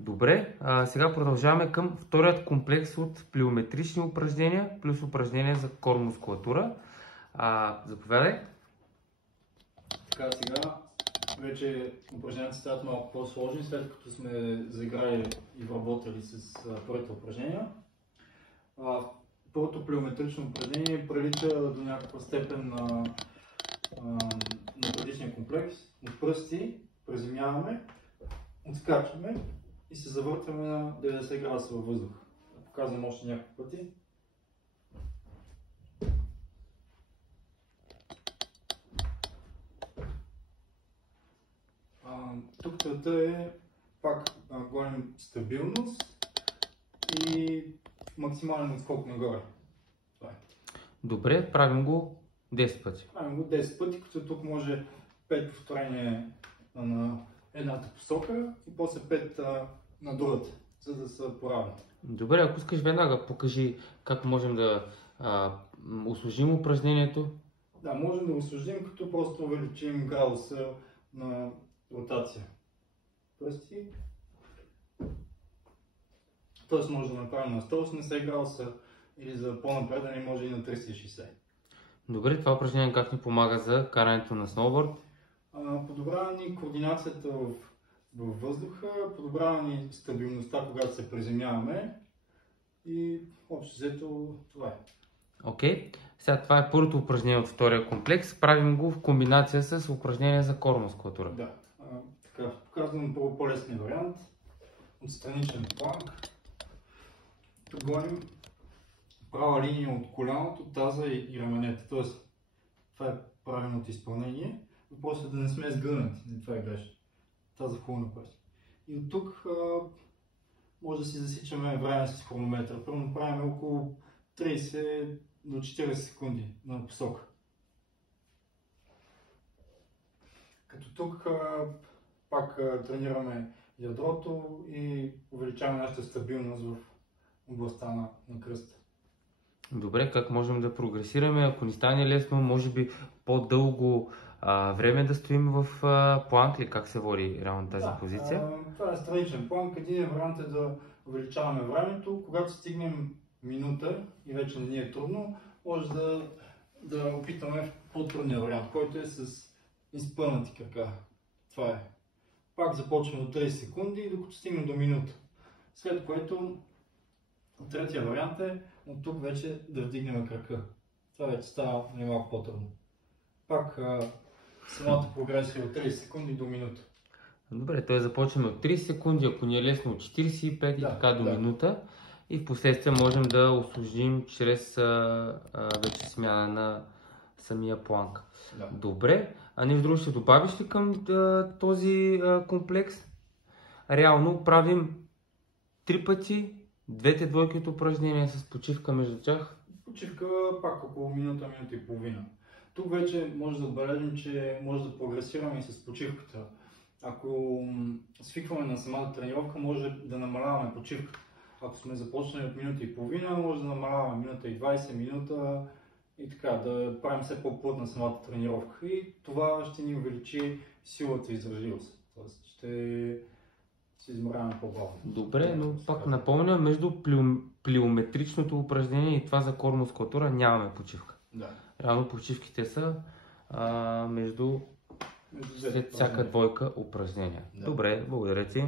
Добре, сега продължаваме към вторият комплекс от плиометрични упражнения плюс упражнения за кор мускулатура. Заповядай. Така, сега вече упражненията стават малко по-сложни, след като сме заиграли и вработили с първите упражнения. Първото плиометрично упражнение прилича до някаква степен на предишния комплекс. От пръсти приземяваме, отскачваме и се завъртаме на 90 градуса във въздух. Показвам още няколко пъти. Тук целта е пак гоним стабилност и максимален отскок нагоре. Това е. Добре, правим го 10 пъти. Правим го 10 пъти, като тук може 5 повторения на едната посока и после 5 на другата, за да са поравни. Добре, ако искаш веднага покажи как можем да усложним упражнението. Да, можем да усложним, като просто увеличим градуса на ротация. Пръсти. Тоест може да направим на 180 градуса или за по-напредане може и на 360. Добре, това упражнение как ни помага за карането на сноуборд? Подобрява ни координацията във въздуха, подобрява ни стабилността, когато се приземяваме и общо взето това е. Окей, сега това е първото упражнение от втория комплекс. Правим го в комбинация с упражнение за кор мускулатура. Да, така, показвам по-лесния вариант. От страничен планк. Тук гоним права линия от коляното, таза и раменете. Тоест, това е правилното изпълнение. Въпросът е да не сме сгънати. Това е грешно. Таза хубаво направи. И от тук може да си засичаме време с хронометъра. Първо правим около 30 до 40 секунди на посока. Като тук пак тренираме ядрото и увеличаваме нашата стабилност в областта на кръста. Добре, как можем да прогресираме? Ако ни стане лесно, може би по-дълго време да стоим в планк или как се води реално тази позиция? Това е страничен планк. Един вариант е да увеличаваме времето. Когато стигнем минута и вече не ни е трудно, може да опитаме по-трудния вариант, който е с изпънати крака. Това е. Пак започваме от 30 секунди, докато стигнем до минута. След което третия вариант е от тук вече да вдигнем крака. Това вече става малко по-трудно. Пак самата прогресия от 30 секунди до минута. Добре, т.е. започваме от 30 секунди, ако ни е лесно от 45 и така до минута. И в последствие можем да усложним чрез вече смяна на самия планк. Да. Добре, а нещо друго ще добавиш ли към този комплекс? Реално правим 3 пъти, двете двойки от упражнения с почивка между тях. Почивка пак около минута, минута и половина. Тук вече може да отбележим, че може да прогресираме и с почивката. Ако свикваме на самата тренировка, може да намаляваме почивката. Ако сме започнали от минута и половина, може да намаляваме минута и 20 минута и така, да правим все по-плътна самата тренировка. И това ще ни увеличи силата и издържливост. Тоест ще се изморяваме по-бавно. Добре, но пак напомням, между плиометричното упражнение и това за кор мускулатура нямаме почивка. Да. Реално почивките са след всяка двойка упражнения. Да. Добре, благодаря ти.